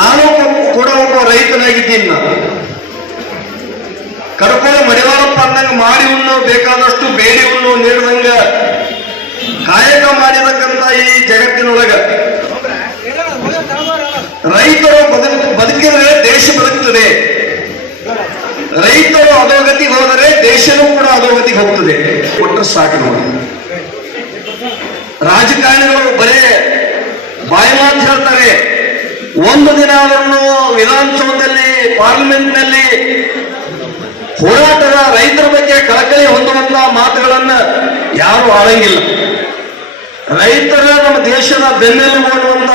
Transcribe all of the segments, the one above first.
ನಾನು ಕೂಡ ಒಬ್ಬ ರೈತನಾಗಿದ್ದೀನಿ. ನಾನು ಕಡ್ಕೋಳ ಮಡಿವಾಳಪ್ಪ ಅಂದಂಗ ಮಾಡಿ ಹುಣ್ಣು ಬೇಕಾದಷ್ಟು ಬೇಡಿ ಹುಣ್ಣು ನೀಡಿದಂಗ ಕಾಯಕ ಮಾಡಿರತಕ್ಕಂಥ ಈ ಜಗತ್ತಿನೊಳಗ. ರೈತರು ಬದುಕ, ಬದುಕಿದ್ರೆ ದೇಶ ಬದುಕ್ತದೆ. ರೈತರು ಅಧೋಗತಿಗೆ ಹೋದರೆ ದೇಶನೂ ಕೂಡ ಅಧೋಗತಿಗೆ ಹೋಗ್ತದೆ. ಕೊಟ್ಟರೆ ಸಾಕು ನೋಡಿ. ರಾಜಕಾರಣಿಗಳು ಬರೇ ಬಾಯಿ ಮಾತು ಹೇಳ್ತಾರೆ. ಒಂದು ದಿನ ಅವರನ್ನು ವಿಧಾನಸೌಧದಲ್ಲಿ, ಪಾರ್ಲಿಮೆಂಟ್ನಲ್ಲಿ ಹೋರಾಟದ ರೈತರ ಬಗ್ಗೆ ಕಳಕಳಿ ಹೊಂದುವಂತ ಮಾತುಗಳನ್ನ ಯಾರು ಆಡಂಗಿಲ್ಲ. ರೈತರ ನಮ್ಮ ದೇಶದ ಬೆನ್ನೆಲುಬು ಅನ್ನುವಂತ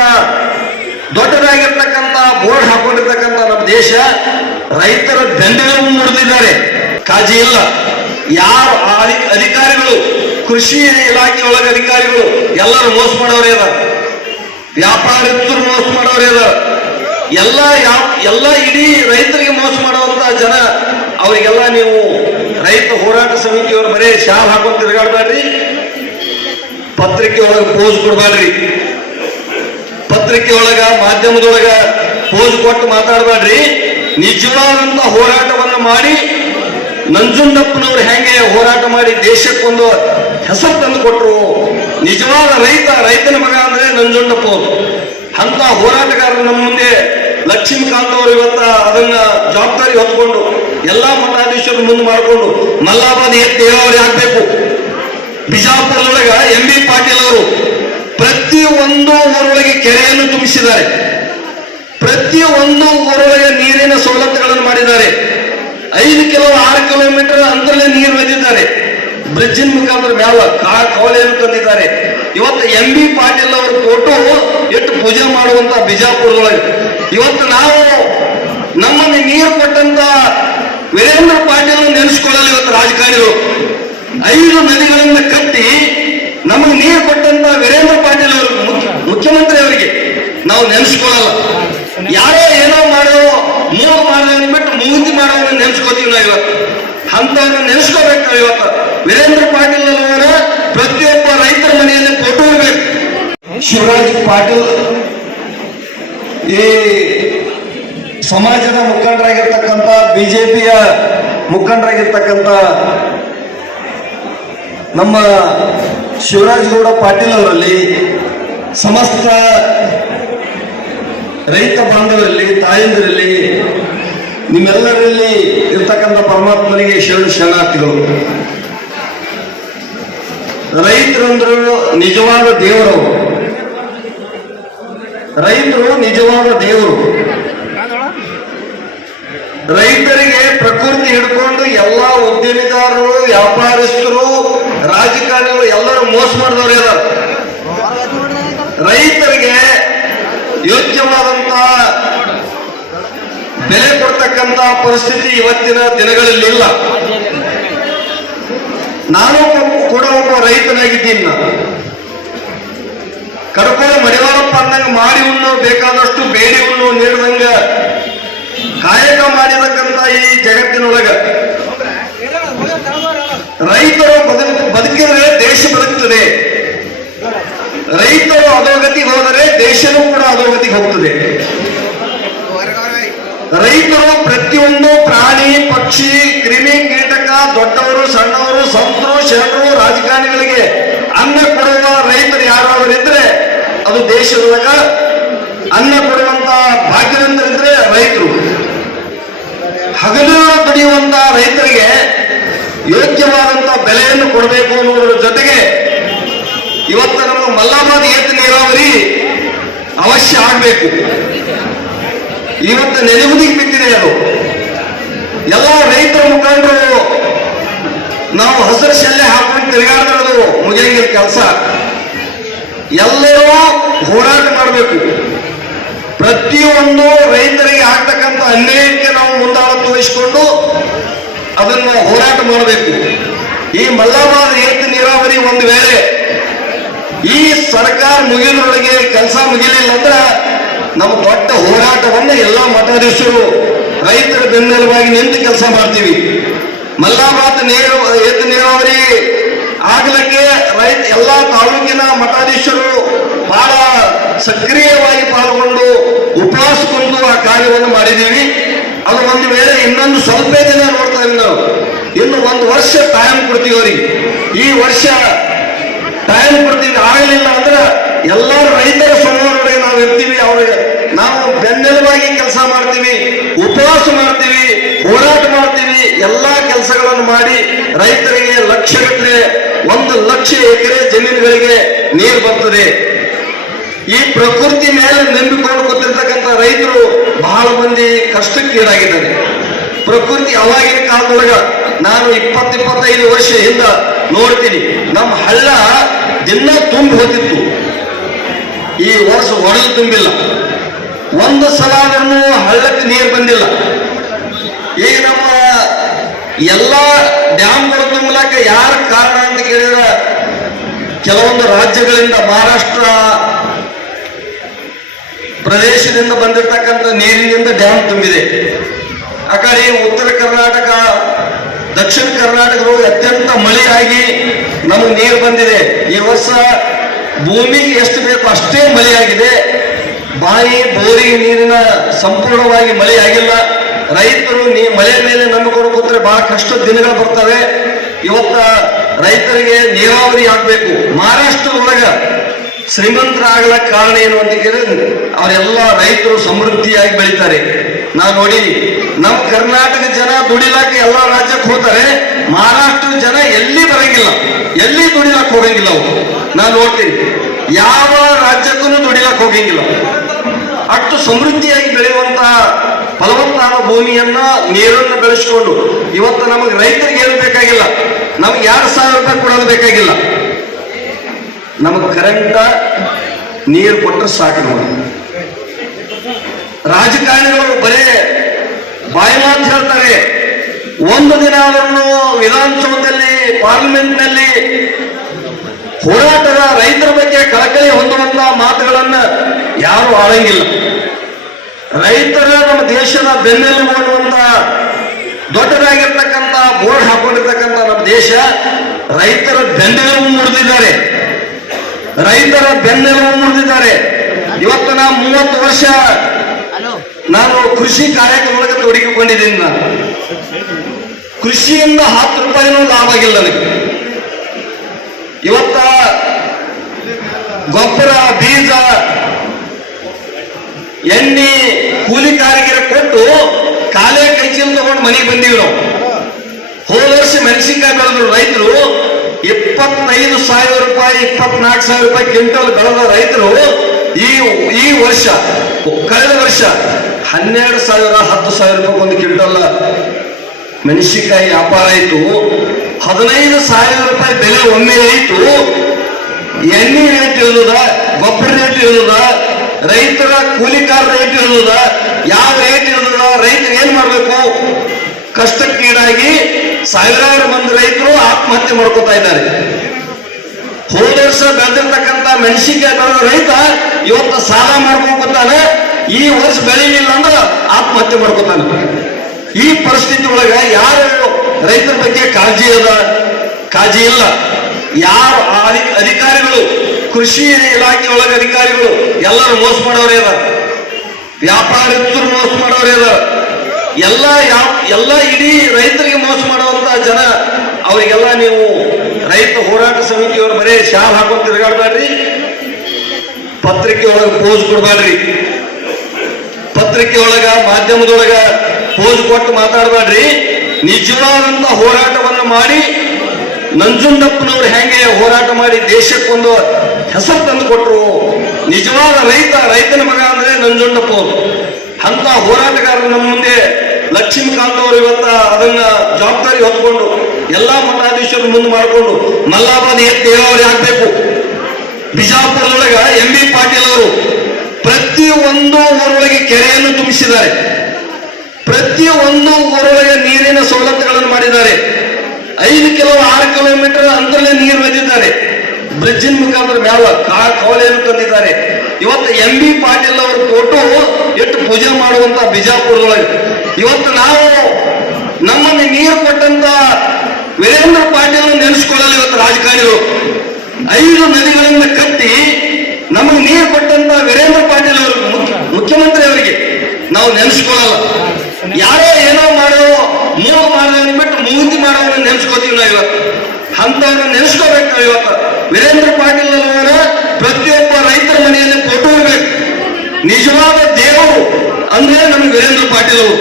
ದೊಡ್ಡದಾಗಿರ್ತಕ್ಕಂಥ ಬೋರ್ಡ್ ಹಾಕೊಂಡಿರ್ತಕ್ಕಂಥ ನಮ್ಮ ದೇಶ, ರೈತರ ಬೆನ್ನೆಲುಬು ಮುರಿದಿದ್ದಾರೆ. ಕಾಜಿ ಇಲ್ಲ. ಯಾರು ಅಧಿ- ಅಧಿಕಾರಿಗಳು, ಕೃಷಿ ಇಲಾಖೆಯೊಳಗೆ ಅಧಿಕಾರಿಗಳು ಎಲ್ಲರೂ ಮೋಸ ಮಾಡೋರೇ ಅದ ವ್ಯಾಪಾರಸ್ಥರು ಮೋಸ ಮಾಡೋರು ಎಲ್ಲ ಯಾವ, ಎಲ್ಲ ಇಡೀ ರೈತರಿಗೆ ಮೋಸ ಮಾಡುವಂತ ಜನ, ಅವರಿಗೆಲ್ಲ ನೀವು ರೈತ ಹೋರಾಟ ಸಮಿತಿಯವರು ಬರೀ ಶಾಲ್ ಹಾಕೊಂಡು ತಿರುಗಾಡ್ಬೇಡ್ರಿ. ಪತ್ರಿಕೆ ಒಳಗೆ ಪೋಸ್ ಕೊಡ್ಬೇಡ್ರಿ. ಪತ್ರಿಕೆ ಒಳಗ ಮಾಧ್ಯಮದೊಳಗ ಪೋಸ್ ಕೊಟ್ಟು ಮಾತಾಡಬೇಡ್ರಿ. ನಿಜವಾದಂತ ಹೋರಾಟವನ್ನ ಮಾಡಿ, ನಂಜುಂಡಪ್ಪನವರು ಹೆಂಗೆ ಹೋರಾಟ ಮಾಡಿ ದೇಶಕ್ಕೊಂದು ಹೆಸರು ತಂದು ಕೊಟ್ಟರು ನಿಜವಾದ ರೈತ, ರೈತನ ಮಗ ನಂಜುಂಡಪ್ಪ ಅವರು ಅಂತ ಹೋರಾಟಗಾರರು ನಮ್ಮ ಮುಂದೆ ಲಕ್ಷ್ಮೀಕಾಂತ್ ಅವರು ಇವತ್ತ ಅದನ್ನ ಜವಾಬ್ದಾರಿ ಹೊತ್ಕೊಂಡು ಎಲ್ಲಾ ಮಠಾಧೀಶರು ಮುಂದೆ ಮಾಡಿಕೊಂಡು ಮಲ್ಲಾಬಾದ್ ಎತ್ತಿ ಹೇಳೋರು ಆಗ್ಬೇಕು. ಬಿಜಾಪುರದೊಳಗ ಎಂ ಬಿ ಪಾಟೀಲ್ ಅವರು ಪ್ರತಿ ಒಂದು ಊರೊಳಗೆ ಕೆರೆಯನ್ನು ತುಂಬಿಸಿದ್ದಾರೆ. ಪ್ರತಿ ಒಂದು ಊರೊಳಗೆ ನೀರಿನ ಸವಲತ್ತುಗಳನ್ನು ಮಾಡಿದ್ದಾರೆ. ಐದು ಕಿಲೋ, ಆರು ಕಿಲೋಮೀಟರ್ ಅಂತರಲ್ಲೇ ನೀರು ಒಯ್ದಿದ್ದಾರೆ ಬ್ರಿಡ್ಜಿನ ಮುಖಾಂತರ ಮ್ಯಾಲ ಕಾ ಕವಲೆಯನ್ನು ತಂದಿದ್ದಾರೆ. ಇವತ್ತು ಎಂ ಬಿ ಪಾಟೀಲ್ ಅವರ ಫೋಟೋ ಎಷ್ಟು ಪೂಜೆ ಮಾಡುವಂತ ಬಿಜಾಪುರದೊಳಗೆ. ಇವತ್ತು ನಾವು ನಮ್ಮನ್ನು ನೀರು ಕೊಟ್ಟಂತ ವೀರೇಂದ್ರ ಪಾಟೀಲ್ ನೆನೆಸ್ಕೊಳ್ಳಲ್ಲ ಇವತ್ತು ರಾಜಕಾರಣಿಗಳು ಐದು ನದಿಗಳನ್ನ ಕಟ್ಟಿ ನಮಗೆ ನೀರು ಕೊಟ್ಟಂತ ವೀರೇಂದ್ರ ಪಾಟೀಲ್ ಅವರು ಮುಖ್ಯಮಂತ್ರಿ ಅವರಿಗೆ ನಾವು ನೆನೆಸ್ಕೊಳ್ಳಲ್ಲ. ಯಾರೋ ಏನೋ ಮಾಡೋ ಮೂರು ಮಾಡೋ ಅಂದ್ಬಿಟ್ಟು ಮೂಗುತಿ ಮಾಡೋ ನೆನೆಸ್ಕೋತೀವಿ ನಾವು ಇವತ್ತು. ಅಂತವ್ರನ್ನ ನೆನೆಸ್ಕೋಬೇಕು ಇವತ್ತು ವೀರೇಂದ್ರ ಪಾಟೀಲ್ ಅವರ ಪ್ರತಿಯೊಬ್ಬ ರೈತರ ಮನೆಯಲ್ಲಿ ಫೋಟೋ ಇರಬೇಕು ಶಿವರಾಜ್ ಪಾಟೀಲ್ ಈ ಸಮಾಜದ ಮುಖಂಡರಾಗಿರ್ತಕ್ಕಂಥ, ಬಿಜೆಪಿಯ ಮುಖಂಡರಾಗಿರ್ತಕ್ಕಂಥ ನಮ್ಮ ಶಿವರಾಜ್ ಗೌಡ ಪಾಟೀಲ್ ಅವರಲ್ಲಿ ಸಮಸ್ತ ರೈತ ಬಾಂಧವರಲ್ಲಿ, ತಾಯಂದಿರಲ್ಲಿ, ನಿಮ್ಮೆಲ್ಲರಲ್ಲಿ ಇರ್ತಕ್ಕಂಥ ಪರಮಾತ್ಮನಿಗೆ ಶರಣ ಶರಣಾರ್ಥಿಗಳು. ರೈತರಂದ್ರು ನಿಜವಾದ ದೇವರು. ರೈತರು ನಿಜವಾದ ದೇವರು. ರೈತರಿಗೆ ಪ್ರಕೃತಿ ಹಿಡ್ಕೊಂಡು ಎಲ್ಲ ಉದ್ಯಮಿದಾರರು, ವ್ಯಾಪಾರಸ್ಥರು, ರಾಜಕಾರಣಿಗಳು ಎಲ್ಲರೂ ಮೋಸ ಮಾಡಿದವರು ಇದ್ದಾರೆ ರೈತರಿಗೆ ಯೋಗ್ಯವಾದಂತ ಬೆಲೆ ಕೊಡ್ತಕ್ಕಂತ ಪರಿಸ್ಥಿತಿ ಇವತ್ತಿನ ದಿನಗಳಲ್ಲಿ ಇಲ್ಲ ನಾನು ಕೂಡ ಒಬ್ಬ ರೈತನಾಗಿದ್ದೀನಿ ನಾನು. ಕಡ್ಕೋಳ ಮರಿವಾರಪ್ಪ ಅಂದಂಗ ಮಾಡಿ ಉಣ್ಣು, ಬೇಕಾದಷ್ಟು ಬೇಡಿ ಉಣ್ಣು ನೀಡಿದಂಗ ಕಾಯಕ ಮಾಡಿರತಕ್ಕಂತ ಈ ಜಗತ್ತಿನೊಳಗ. ರೈತರು ಬದುಕ ಬದುಕಿದ್ರೆ ದೇಶ ಬದುಕ್ತದೆ. ರೈತರು ಅಧೋಗತಿ ಹೋದರೆ ದೇಶನೂ ಕೂಡ ಅಧೋಗತಿಗೆ ಹೋಗ್ತದೆ. ರೈತರು ಪ್ರತಿಯೊಂದು ಪ್ರಾಣಿ, ಪಕ್ಷಿ, ಕ್ರಿಮಿ ಕೀಟಕ, ದೊಡ್ಡವರು, ಸಣ್ಣವರು, ಸಂತರು, ಶರಣರು, ರಾಜಕಾರಣಿಗಳಿಗೆ ಅನ್ನ ಕೊಡುವ ರೈತರು ಯಾರಾದರೂ ಇದ್ರೆ ಅದು ದೇಶದೊಳಗ ಅನ್ನ ಕೊಡುವಂತ ಭಾಗ್ಯದಂದ್ರೆ ರೈತರು. ಹಗಲು ದುಡಿಯುವಂತ ರೈತರಿಗೆ ಯೋಗ್ಯವಾದಂತ ಬೆಲೆಯನ್ನು ಕೊಡಬೇಕು ಅನ್ನೋದ್ರ ಜೊತೆಗೆ ಇವತ್ತು ನಮ್ಮ ಮಲ್ಲಾಬಾದ್ ಏತ ನೀರಾವರಿ ಅವಶ್ಯ ಆಗಬೇಕು. ಇವತ್ತು ನೆನೆಗುದಿಗೆ ಬಿದ್ದಿದೆ ಅದು. ಎಲ್ಲ ರೈತರ ಮುಖಂಡರು ನಾವು ಹಸಿರು ಶಲ್ಯ ಹಾಕೊಂಡು ತಿರುಗಾಡಿದ್ರದು ಮುಗಿಯಂಗಿಲ್ಲ ಕೆಲಸ. ಎಲ್ಲರೂ ಹೋರಾಟ ಮಾಡಬೇಕು. ಪ್ರತಿಯೊಂದು ರೈತರಿಗೆ ಆಗ್ತಕ್ಕಂಥ ಅನ್ಯಾಯಕ್ಕೆ ನಾವು ಮುಂದಾಳತ್ವ ವಹಿಸಿಕೊಂಡು ಅದನ್ನು ಹೋರಾಟ ಮಾಡಬೇಕು. ಈ ಮಲ್ಲಾಬಾದ್ ಏತ ನೀರಾವರಿ ಒಂದು ವೇಳೆ ಈ ಸರ್ಕಾರ ಮುಗಿಯೋದ್ರೊಳಗೆ ಕೆಲಸ ಮುಗಿಲಿಲ್ಲ ಅಂದ್ರೆ ನಮ್ಮ ದೊಡ್ಡ ಹೋರಾಟವನ್ನು ಎಲ್ಲ ಮಠಾಧೀಶರು ರೈತರ ಬೆನ್ನೆಲುಬಾಗಿ ನಿಂತು ಕೆಲಸ ಮಾಡ್ತೀವಿ. ಮಲ್ಲಾಬಾದ್ ನೀರು, ಎದ್ದು ನೀರಾವರಿ ಆಗ್ಲಿಕ್ಕೆ ರೈತ, ಎಲ್ಲಾ ತಾಲೂಕಿನ ಮಠಾಧೀಶರು ಬಹಳ ಸಕ್ರಿಯವಾಗಿ ಪಾಲ್ಗೊಂಡು ಉಪವಾಸ ಕುಂದು ಆ ಕಾರ್ಯವನ್ನು ಮಾಡಿದ್ದೀವಿ. ಅದು ಒಂದು ವೇಳೆ ಇನ್ನೊಂದು ಸ್ವಲ್ಪ ದಿನ ನೋಡ್ತಾ ಇದ್ದೀವಿ ನಾವು. ಇನ್ನು ಒಂದು ವರ್ಷ ಟೈಮ್ ಕೊಡ್ತೀವಿ ಅವರಿಗೆ. ಈ ವರ್ಷ ಟೈಮ್ ಕೊಡ್ತೀವಿ ಆಗಲಿಲ್ಲ ಅಂದ್ರೆ ಎಲ್ಲ ರೈತರ ಸಮೂಹಗಳಿಗೆ ನಾವು ಇರ್ತೀವಿ ಅವ್ರಿಗೆ ನಾವು ಬೆನ್ನೆಲುಬಾಗಿ ಕೆಲಸ ಮಾಡ್ತೀವಿ ಉಪವಾಸ ಮಾಡ್ತೀವಿ ಹೋರಾಟ ಮಾಡ್ತೀವಿ ಎಲ್ಲಾ ಕೆಲಸಗಳನ್ನು ಮಾಡಿ ರೈತರಿಗೆ ಲಕ್ಷ ಗಟ್ಟಲೆ ಒಂದು ಲಕ್ಷ ಎಕರೆ ಜಮೀನುಗಳಿಗೆ ನೀರು ಬರ್ತದೆ. ಈ ಪ್ರಕೃತಿ ಮೇಲೆ ನಂಬಿಕೊಂಡು ಕೂತಿರ್ತಕ್ಕಂಥ ರೈತರು ಬಹಳ ಮಂದಿ ಕಷ್ಟಕ್ಕೀಡಾಗಿದ್ದಾರೆ ಪ್ರಕೃತಿ ಅವಾಗಿನ ಕಾಲದೊಳಗ ನಾನು ಇಪ್ಪತ್ತು ಇಪ್ಪತ್ತೈದು ವರ್ಷ ಹಿಂದ ನೋಡ್ತೀನಿ, ನಮ್ಮ ಹಳ್ಳ ದಿನ ತುಂಬಿ ಹೋಗ್ತಿತ್ತು. ಈ ವರ್ಷ ಒಡೆದು ತುಂಬಿಲ್ಲ. ಒಂದು ಸಲ ಹಳ್ಳಕ್ಕೆ ನೀರು ಬಂದಿಲ್ಲ. ಈಗ ಎಲ್ಲ ಡ್ಯಾಮ್ಗಳು ಮೂಲಕ ಯಾರ ಕಾರಣ ಅಂತ ಕೇಳಿದ್ರೆ ಕೆಲವೊಂದು ರಾಜ್ಯಗಳಿಂದ ಮಹಾರಾಷ್ಟ್ರ ಪ್ರದೇಶದಿಂದ ಬಂದಿರತಕ್ಕಂತ ನೀರಿನಿಂದ ಡ್ಯಾಮ್ ತುಂಬಿದೆ. ಆ ಕಡೆ ಉತ್ತರ ಕರ್ನಾಟಕ, ದಕ್ಷಿಣ ಕರ್ನಾಟಕವು ಅತ್ಯಂತ ಮಳೆಯಾಗಿ ನಮಗೆ ನೀರು ಬಂದಿದೆ. ಈ ವರ್ಷ ಭೂಮಿಗೆ ಎಷ್ಟು ಬೇಕು ಅಷ್ಟೇ ಮಳೆಯಾಗಿದೆ. ಬಾಯಿ ಬೋರಿ ನೀರಿನ ಸಂಪೂರ್ಣವಾಗಿ ಮಳೆಯಾಗಿಲ್ಲ. ರೈತರು ನೀ ಮಳೆ ಮೇಲೆ ನಂಬಿಕೊಂಡು ಕೂತ್ರೆ ಬಹಳ ಕಷ್ಟದ ದಿನಗಳು ಬರ್ತವೆ. ಇವತ್ತ ರೈತರಿಗೆ ನೀರಾವರಿ ಆಗ್ಬೇಕು. ಮಹಾರಾಷ್ಟ್ರದೊಳಗ ಶ್ರೀಮಂತರಾಗಲಕ್ಕೆ ಕಾರಣ ಏನು ಅಂತ ಕೇಳಿದ್ರೆ, ಅವರೆಲ್ಲ ರೈತರು ಸಮೃದ್ಧಿಯಾಗಿ ಬೆಳಿತಾರೆ. ನಾ ನೋಡಿ ನಮ್ಮ ಕರ್ನಾಟಕ ಜನ ದುಡಿಲಾಕ ಎಲ್ಲ ರಾಜ್ಯಕ್ಕೆ ಹೋಗ್ತಾರೆ. ಮಹಾರಾಷ್ಟ್ರ ಜನ ಎಲ್ಲಿ ಬರಂಗಿಲ್ಲ, ಎಲ್ಲಿ ದುಡಿಲಾಕ ಹೋಗಂಗಿಲ್ಲ ಅವರು. ನಾನು ನೋಡ್ತೀನಿ, ಯಾವ ರಾಜ್ಯಕ್ಕೂ ದುಡಿಲಾಕ ಹೋಗಂಗಿಲ್ಲ. ಅಷ್ಟು ಸಮೃದ್ಧಿಯಾಗಿ ಬೆಳೆಯುವಂತ ಫಲವತ್ತಾದ ಭೂಮಿಯನ್ನ ನೀರನ್ನ ಬೆಳೆಸಿಕೊಂಡು ಇವತ್ತು ನಮಗೆ ರೈತರಿಗೆ ಏನು ಬೇಕಾಗಿಲ್ಲ? ನಮ್ಗೆ ಎರಡು ಸಾವಿರ ರೂಪಾಯಿ ಕೊಡೋದು ಬೇಕಾಗಿಲ್ಲ. ನಮಗೆ ಕರೆಂಟ ನೀರು ಕೊಟ್ಟರೆ ಸಾಕು ನೋಡಿ ರಾಜಕಾರಣಿಗಳು ಬರೇ ಬಾಯಿ ಮಾತು ಹೇಳ್ತಾರೆ. ಒಂದು ದಿನ ಅವರನ್ನು ವಿಧಾನಸೌಧದಲ್ಲಿ, ಪಾರ್ಲಿಮೆಂಟ್ನಲ್ಲಿ ಹೋರಾಟದ ರೈತರ ಬಗ್ಗೆ ಕಳಕಳಿ ಹೊಂದುವಂತ ಮಾತುಗಳನ್ನ ಯಾರು ಆಡಂಗಿಲ್ಲ. ರೈತರ ನಮ್ಮ ದೇಶದ ಬೆನ್ನೆಲುಬು ಅನ್ನುವಂತ ದೊಡ್ಡದಾಗಿರ್ತಕ್ಕಂಥ ಬೋರ್ಡ್ ಹಾಕೊಂಡಿರ್ತಕ್ಕಂಥ ನಮ್ಮ ದೇಶ ರೈತರ ಬೆನ್ನೆಲುಬು ಮುರಿದಿದ್ದಾರೆ. ರೈತರ ಬೆನ್ನೆಲುಬು ಮುರಿದಿದ್ದಾರೆ. ಇವತ್ತು ನಾ ಮೂವತ್ತು ವರ್ಷ ನಾನು ಕೃಷಿ ಕಾರ್ಯಕ್ರಮಕ್ಕೆ ತೊಡಗಿಕೊಂಡಿದ್ದೀನಿ ನಾನು. ಕೃಷಿಯಿಂದ ಹತ್ತು ರೂಪಾಯಿನೂ ಲಾಭ ಆಗಿಲ್ಲ ನನಗೆ. ಇವತ್ತ ಗೊಬ್ಬರ ಬೀಜ ಎಣ್ಣೆ ಕೂಲಿ ಕಾರಿಗೆರ ಕೊಟ್ಟು ಕಾಲೇ ಕೈ ಚೀಲ ತಗೊಂಡು ಮನೆಗೆ ಬಂದೀವಿ ನಾವು. ಹೋದ ವರ್ಷ ಮೆಣಸಿನ್ಕಾಯಿ ಬೆಳೆದ್ರು ರೈತರು ಇಪ್ಪತ್ತೈದು ಸಾವಿರ ರೂಪಾಯಿ ಇಪ್ಪತ್ನಾಲ್ಕು ಸಾವಿರ ರೂಪಾಯಿ ಕ್ವಿಂಟಲ್ ಬೆಳೆದ ರೈತರು ಈ ಈ ವರ್ಷ, ಕಳೆದ ವರ್ಷ ಹನ್ನೆರಡು ಸಾವಿರ, ಹತ್ತು ಸಾವಿರ ರೂಪಾಯಿ ಒಂದು ಕ್ವಿಂಟಲ್ ಮೆಣಸಿನಕಾಯಿ ವ್ಯಾಪಾರ ಆಯಿತು. ಹದಿನೈದು ಸಾವಿರ ರೂಪಾಯಿ ಬೆಲೆ ಒಮ್ಮೆ ಆಯಿತು. ಎಣ್ಣೆ ರೇಟ್ ಇಲ್ಲದ ಗೊಬ್ಬರ ರೇಟ್ ಇರುವುದ ರೈತರ ಕೂಲಿಕಾರ ರೇಟ್ ಇರೋದ ಯಾವ ರೇಟ್ ಇರೋದ ರೈತರು ಏನ್ ಮಾಡ್ಬೇಕು? ಕಷ್ಟಕ್ಕೀಡಾಗಿ ಸಾವಿರಾರು ಮಂದಿ ರೈತರು ಆತ್ಮಹತ್ಯೆ ಮಾಡ್ಕೋತಾ ಇದ್ದಾರೆ. ಹೋದ ವರ್ಷ ಬೆಳೆದಿರ್ತಕ್ಕಂಥ ಮೆಣಸಿನ್ಕಾಯಿ ರೈತ ಇವತ್ತು ಸಾಲ ಮಾಡ್ಕೊಂತಾನೆ ಈ ವರ್ಷ ಬೆಳೀಲಿಲ್ಲ ಅಂದ್ರೆ ಆತ್ಮಹತ್ಯೆ ಮಾಡ್ಕೊತಾನೆ. ಈ ಪರಿಸ್ಥಿತಿ ಒಳಗ ಯಾರು ರೈತರ ಬಗ್ಗೆ ಕಾಳಜಿ ಅದ? ಕಾಳಜಿ ಇಲ್ಲ. ಯಾರು ಅಧಿಕಾರಿಗಳು ಕೃಷಿ ಇಲಾಖೆ ಒಳಗ ಅಧಿಕಾರಿಗಳು, ಎಲ್ಲರೂ ಮೋಸ ಮಾಡೋರೇ ಅದ ವ್ಯಾಪಾರಸ್ಥರು ಮೋಸ ಮಾಡೋರೇ ಅದ ಎಲ್ಲ ಯಾವ, ಎಲ್ಲ ಇಡೀ ರೈತರಿಗೆ ಮೋಸ ಮಾಡುವಂತ ಜನ, ಅವರಿಗೆಲ್ಲ ನೀವು ರೈತ ಹೋರಾಟ ಸಮಿತಿಯವರು ಬರೇ ಶಾಲ್ ಹಾಕೊಂಡು ತಿರುಗಾಡ್ಬೇಡ್ರಿ. ಪತ್ರಿಕೆ ಒಳಗೆ ಪೋಸ್ ಕೊಡ್ಬೇಡ್ರಿ. ಪತ್ರಿಕೆ ಒಳಗ, ಮಾಧ್ಯಮದೊಳಗ ಪೋಸ್ ಕೊಟ್ಟು ಮಾತಾಡಬೇಡ್ರಿ. ನಿಜವಾದಂತ ಹೋರಾಟವನ್ನು ಮಾಡಿ, ನಂಜುಂಡಪ್ಪನವ್ರು ಹೆಂಗೆ ಹೋರಾಟ ಮಾಡಿ ದೇಶಕ್ಕೊಂದು ಹೆಸರು ತಂದು ಕೊಟ್ಟರು ನಿಜವಾದ ರೈತ, ರೈತನ ಮಗ ಅಂದ್ರೆ ನಂಜುಂಡಪ್ಪ ಅವರು. ಅಂತ ಹೋರಾಟಗಾರರು ನಮ್ಮ ಮುಂದೆ ಲಕ್ಷ್ಮೀಕಾಂತ್ ಅವರು ಇವತ್ತ ಅದನ್ನ ಜವಾಬ್ದಾರಿ ಹೊತ್ಕೊಂಡು ಎಲ್ಲಾ ಮಠಾಧೀಶರು ಮುಂದೆ ಮಾಡಿಕೊಂಡು ಮಲ್ಲಾಬಾದ್ ನೀರಾವರಿ ಆಗ್ಬೇಕು. ಬಿಜಾಪುರದೊಳಗ ಎಂ ಬಿ ಪಾಟೀಲ್ ಅವರು ಪ್ರತಿ ಒಂದು ಊರೊಳಗೆ ಕೆರೆಯನ್ನು ತುಂಬಿಸಿದ್ದಾರೆ. ಪ್ರತಿ ಒಂದು ಊರೊಳಗೆ ನೀರಿನ ಸವಲತ್ತುಗಳನ್ನು ಮಾಡಿದ್ದಾರೆ. ಐದು ಕಿಲೋ, ಆರು ಕಿಲೋಮೀಟರ್ ಅಂತರಲ್ಲೇ ನೀರು ಒಯ್ದಿದ್ದಾರೆ ಬ್ರಿಡ್ಜಿನ ಮುಖಾಂತರ ಮ್ಯಾಲ ಕಾ ಕವಲೆಯನ್ನು ತಂದಿದ್ದಾರೆ. ಇವತ್ತು ಎಂ ಬಿ ಪಾಟೀಲ್ ಅವರ ಫೋಟೋ ಎಷ್ಟು ಪೂಜೆ ಮಾಡುವಂತ ಬಿಜಾಪುರದೊಳಗೆ. ಇವತ್ತು ನಾವು ನಮ್ಮನ್ನು ನೀರು ಕೊಟ್ಟಂತ ವೀರೇಂದ್ರ ಪಾಟೀಲ್ ನೆನೆಸ್ಕೊಳ್ಳಲ್ಲ ಇವತ್ತು ರಾಜಕಾರಣಿಗಳು. ಐದು ನದಿಗಳಿಂದ ಕಟ್ಟಿ ನಮಗೆ ನೀರು ಕೊಟ್ಟಂತ ವೀರೇಂದ್ರ ಪಾಟೀಲ್ ಅವರು ಮುಖ್ಯ- ಮುಖ್ಯಮಂತ್ರಿ ಅವರಿಗೆ ನಾವು ನೆನೆಸ್ಕೊಳ್ಳಲ್ಲ. ಯಾರೋ ಏನೋ ಮಾಡೋ, ಮೂರು ಮಾಡೋದನ್ನ ಬಿಟ್ಟು ಮೂತಿ ಮಾಡೋದನ್ನ ನೆನೆಸ್ಕೋತೀವಿ ನಾವು ಇವತ್ತು ಅಂತವ್ರನ್ನ ನೆನೆಸ್ಕೋಬೇಕು ನಾವು ಇವತ್ತು. ವೀರೇಂದ್ರ ಪಾಟೀಲ್ ಅವರ ಪ್ರತಿಯೊಬ್ಬ ರೈತರ ಮನೆಯಲ್ಲಿ ಫೋಟೋ ಇರಬೇಕು ನಿಜವಾದ ದೇವರು ಅಂದ್ರೆ ನಮ್ಗೆ ವೀರೇಂದ್ರ ಪಾಟೀಲ್ ಅವರು.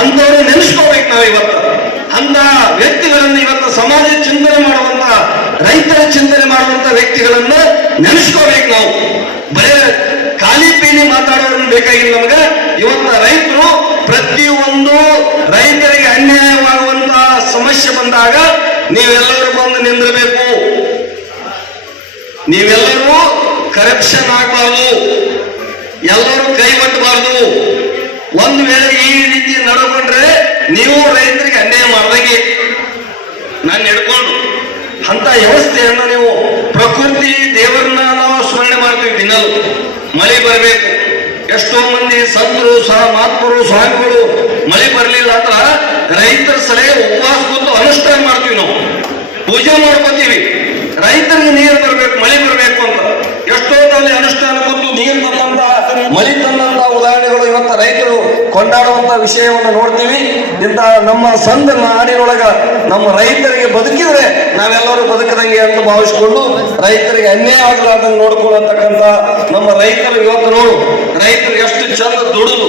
ಅಂತವ್ರು ನೆನೆಸ್ಕೋಬೇಕು ನಾವು ಇವತ್ತು. ಅಂತ ವ್ಯಕ್ತಿಗಳನ್ನ ಇವತ್ತು ಸಮಾಜ ಚಿಂತನೆ ಮಾಡುವಂತ ರೈತರ ಚಿಂತನೆ ಮಾಡುವಂತ ವ್ಯಕ್ತಿಗಳನ್ನ ನೆನೆಸ್ಕೋಬೇಕು ನಾವು. ಬರೇ ಖಾಲಿ ಪೀಲಿ ಮಾತಾಡೋದನ್ನು ಬೇಕಾಗಿಲ್ಲ ನಮಗೆ. ಇವತ್ತು ರೈತರು ಪ್ರತಿಯೊಂದು ರೈತರಿಗೆ ಅನ್ಯಾಯವಾಗುವಂತ ಸಮಸ್ಯೆ ಬಂದಾಗ ನೀವೆಲ್ಲರೂ ಬಂದು ನಿಂದಿರಬೇಕು. ನೀವೆಲ್ಲರೂ ಕರಪ್ಷನ್ ಆಗಬಾರ್ದು. ಎಲ್ಲರೂ ಕೈಗೊಟ್ಟಬಾರ್ದು ಒಂದು ವೇಳೆ ಈ ರೀತಿ ನಡ್ಕೊಂಡ್ರೆ ನೀವು ರೈತರಿಗೆ ಅನ್ಯಾಯ ಮಾಡ್ದಂಗೆ. ನಾನು ಹಿಡ್ಕೊಂಡು ಅಂತ ವ್ಯವಸ್ಥೆಯನ್ನು ನೀವು ಪ್ರಕೃತಿ ದೇವರನ್ನ ನಾವು ಸ್ಮರಣೆ ಮಾಡ್ತೀವಿ ದಿನ ಮಳೆ ಬರಬೇಕು. ಎಷ್ಟೋ ಮಂದಿ ಸಂತರು ಸಹ ಮಹಾತ್ಮರು ಸ್ವಾಮಿಗಳು ಮಳೆ ಬರಲಿಲ್ಲ ಅಂದ್ರ ರೈತರ ಸಲಹೆ ಉಪವಾಸ ಕೂತು ಅನುಷ್ಠಾನ ಮಾಡ್ತೀವಿ ನಾವು. ಪೂಜೆ ಮಾಡ್ಕೋತೀವಿ. ರೈತರಿಗೆ ನೀರು ಬರಬೇಕು, ಮಳೆ ಬರಬೇಕು ಅಂತ. ಎಷ್ಟೋ ಅಲ್ಲಿ ಅನುಷ್ಠಾನ ಕೂತು ನೀರು ತಂದಂತ, ಮಳೆ ತಂದಂತ ಉದಾಹರಣೆಗಳು ಇವತ್ತು ರೈತರು ಕೊಂಡಾಡುವಂತ ವಿಷಯವನ್ನು ನೋಡ್ತೀವಿ. ಇಂಥ ನಮ್ಮ ಸಂದ ನಾಡಿನೊಳಗ ನಮ್ಮ ರೈತರಿಗೆ ಬದುಕಿದ್ರೆ ನಾವೆಲ್ಲರೂ ಬದುಕದಂಗೆ ಅಂತ ಭಾವಿಸ್ಕೊಂಡು ರೈತರಿಗೆ ಅನ್ಯಾಯ ಆಗಲಾರ್ದಂಗೆ ನೋಡ್ಕೊಳ್ಳತಕ್ಕಂತ ನಮ್ಮ ರೈತರು ಇವತ್ತು ರೈತರು ಎಷ್ಟು ಚಂದ ದುಡಿದು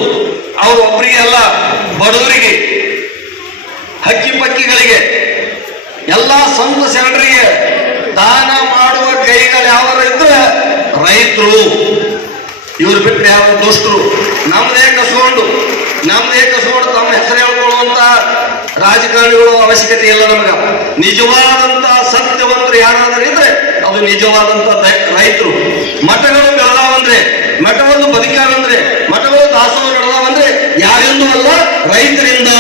ಅವರು ಒಬ್ಬರಿಗೆ ಅಲ್ಲ ಬಡವರಿಗೆ, ಹಕ್ಕಿ ಪಕ್ಕಿಗಳಿಗೆ, ಎಲ್ಲ ಸಂತ ಜನರಿಗೆ ದಾನ ಮಾಡುವ ಕೈಗಳು ಯಾವ ಇದ್ರೆ ರೈತರು. ಇವ್ರು ಬಿಟ್ಟು ಯಾರು ದುಷ್ಟರು? ನಮ್ದೇ ಕಸ್ಕೊಂಡು. ನಮ್ದೇ ಕಸ್ಕೊಂಡು ತಮ್ಮ ಹೆಸರು ಹೇಳ್ಕೊಳ್ಳುವಂತ ರಾಜಕಾರಣಿಗಳು ಅವಶ್ಯಕತೆ ಇಲ್ಲ ನಮಗ. ನಿಜವಾದಂತ ಸತ್ಯವಂತರು ಯಾರಾದರೂ ಇದ್ರೆ ಅದು ನಿಜವಾದಂತ ರೈತರು. ಮಠಗಳು ಬೆಳೆದಾವಂದ್ರೆ ಮಠವನ್ನು ಬದುಕಾವಂದ್ರೆ ಮಠಗಳು ದಾಸೋಹ ನಡೆದಾವಂದ್ರೆ ಯಾರಿಂದೂ ಅಲ್ಲ, ರೈತರಿಂದ.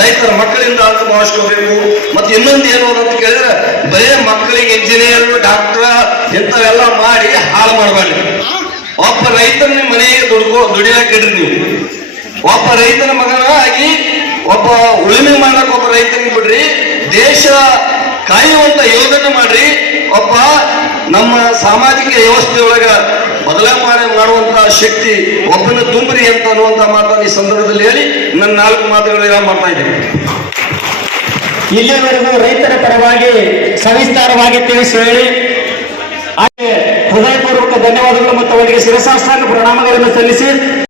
ರೈತರ ಮಕ್ಕಳಿಂದ ಅಂತ ಭಾವಿಸ್ಕೋಬೇಕು. ಮತ್ತೆ ಇನ್ನೊಂದು ಏನು ಅಂತ ಕೇಳಿದ್ರೆ, ಬರೇ ಮಕ್ಕಳಿಗೆ ಇಂಜಿನಿಯರ್ ಡಾಕ್ಟರ್ ಇಂಥವೆಲ್ಲ ಮಾಡಿ ಹಾಳು ಮಾಡಬಾರ್ದು ಒಬ್ಬ ರೈತನ ಮನೆಗೆ ದುಡ್ಕೋ ದುಡಿಯಾಕಿಡ್ರಿ ನೀವು. ಒಬ್ಬ ರೈತನ ಮಗನಾಗಿ ಒಬ್ಬ ಉಳುಮೆ ಮಾಡಕ್ ಒಬ್ಬ ರೈತನಿಗೆ ಬಿಡ್ರಿ. ದೇಶ ಕಾಯುವಂತ ಯೋಜನೆ ಮಾಡ್ರಿ. ಒಬ್ಬ ನಮ್ಮ ಸಾಮಾಜಿಕ ವ್ಯವಸ್ಥೆಯೊಳಗ ಬದಲಾವಣೆ ಮಾಡುವಂತ ಶಕ್ತಿ ಒಬ್ಬನ ತುಂಬ್ರಿ ಅಂತ ಅನ್ನುವಂತ ಮಾತನ್ನು ಈ ಸಂದರ್ಭದಲ್ಲಿ ಹೇಳಿ ನನ್ನ ನಾಲ್ಕು ಮಾತುಗಳು ಮಾಡ್ತಾ ಇದ್ದೀನಿ. ಇಲ್ಲಿವರೆಗೂ ರೈತರ ಪರವಾಗಿ ಸವಿಸ್ತಾರವಾಗಿ ತಿಳಿಸಿ ಹೇಳಿ. ಹಾಗೆ ಹೃದಯಪೂರ್ವಕ ಧನ್ಯವಾದಗಳು ಮತ್ತು ಅವರಿಗೆ ಶಿರಸಾಷ್ಟಾಂಗ ಪ್ರಣಾಮಗಳನ್ನು ಸಲ್ಲಿಸಿ.